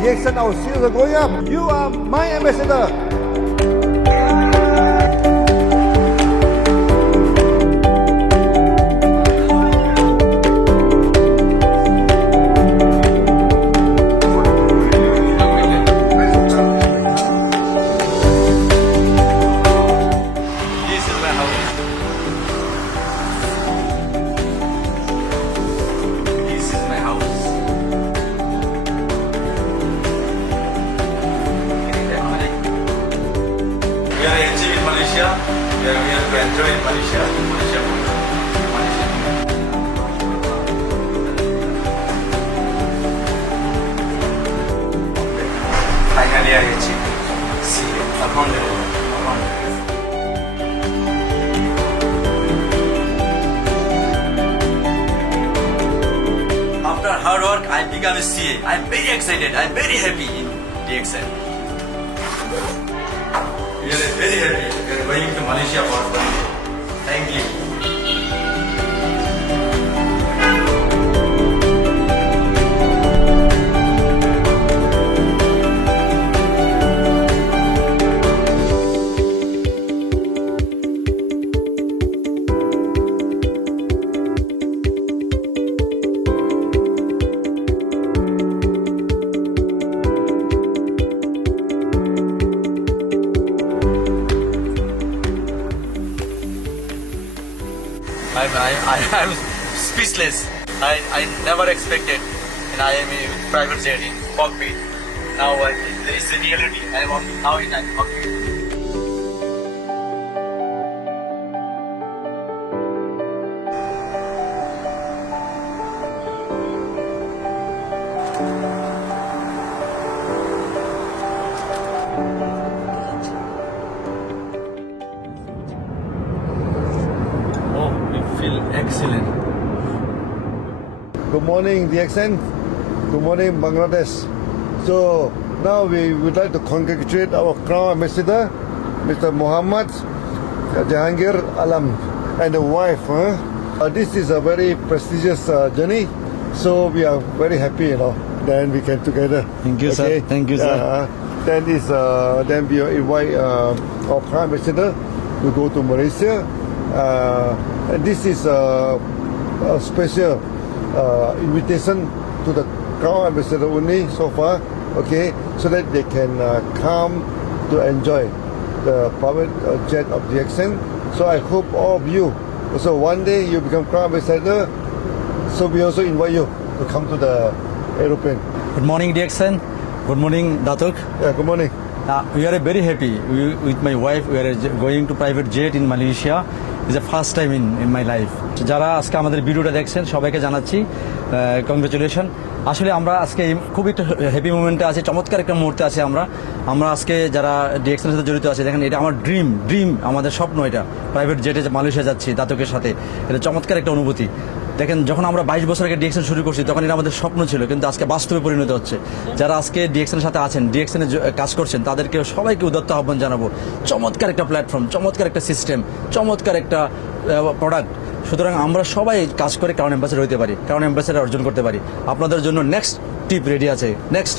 DXN, our sales are going up. You are my ambassador. This is my house. This is my house. We are achieving in Malaysia. We are to enjoy in Malaysia. Finally, I achieved. See you. Alhamdulillah. After hard work, I become a CA. I'm very excited. I'm very happy in DXN. We are very happy. We are going to Malaysia for one day. Thank you. I'm speechless. I never expected, and I am a private jet in cockpit. Now there is a reality. I am now in a cockpit. Oh, we feel excellent. Good morning, DXN. Good morning, Bangladesh. So now we would like to congratulate our Crown Ambassador, Mr. Muhammad Jahangir Alam, and the wife. This is a very prestigious journey, so we are very happy, Then we came together. Thank you, sir. Thank you, sir. Then we invite our Prime Ambassador to go to Malaysia. And this is a special invitation to the Crown Ambassador only so far, so that they can come to enjoy the private jet of DXN. So I hope all of you, also one day you become Crown Ambassador, so we also invite you to come to the aeroplane. Good morning, DXN. Good morning, Datuk. Yeah, good morning. We are very happy. With my wife, we are going to private jet in Malaysia. It's the first time in my life. যারা আজকে আমাদের ভিডিওটা দেখছেন সবাইকে জানাচ্ছি কংগ্রেচুলেশন। আসলে আমরা আজকে খুব একটা হ্যাপি মোমেন্টে আছি, চমৎকার একটা মুহূর্তে আছি আমরা আজকে যারা ডিএক্সএনের সাথে জড়িত আছে, দেখেন এটা আমার ড্রিম আমাদের স্বপ্ন, এটা প্রাইভেট জেটে মালয়েশিয়া যাচ্ছি দাতকের সাথে, এটা চমৎকার একটা অনুভূতি। দেখেন যখন আমরা 22 বছর আগে ডিএক্সএন শুরু করছি তখন এটা আমাদের স্বপ্ন ছিল, কিন্তু আজকে বাস্তবে পরিণত হচ্ছে। যারা আজকে ডিএক্সএনের সাথে আছেন, ডিএক্সএনে কাজ করছেন, তাদেরকে সবাইকে উদাত্ত আহ্বান জানাবো। চমৎকার একটা প্ল্যাটফর্ম, চমৎকার একটা সিস্টেম, চমৎকার একটা প্রোডাক্ট। সুতরাং আমরা সবাই কাজ করে ক্রাউন অ্যাম্বাসেডর হতে পারি, ক্রাউন অ্যাম্বাসেডর অর্জন করতে পারি। আপনাদের জন্য নেক্সট টিপ রেডি আছে, নেক্সট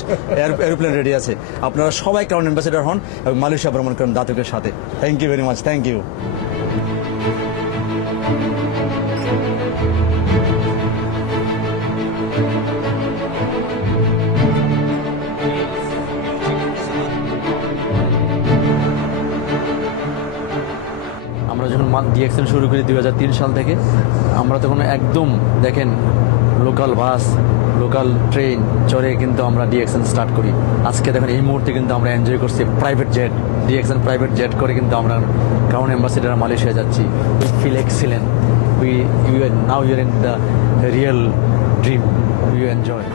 এরোপ্লেন রেডি আছে। আপনারা সবাই ক্রাউন অ্যাম্বাসেডর হন এবং মালয়েশিয়া ভ্রমণ করেন দাতকের সাথে। Thank you very much, thank you. আমরা যখন ডিএক্সএন শুরু করি 2003 সাল থেকে, আমরা তখন একদম দেখেন লোকাল বাস, লোকাল ট্রেন চড়ে কিন্তু আমরা ডিএক্সএন স্টার্ট করি। আজকে দেখেন এই মুহূর্তে কিন্তু আমরা এনজয় করছি private jet, DXN private jet করে কিন্তু আমরা ক্রাউন অ্যাম্বাসেডর মালয়েশিয়া যাচ্ছি। We feel excellent. Now you are in the real dream, you enjoy.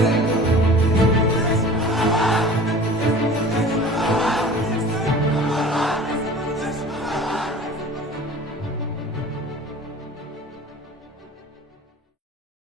Thank you.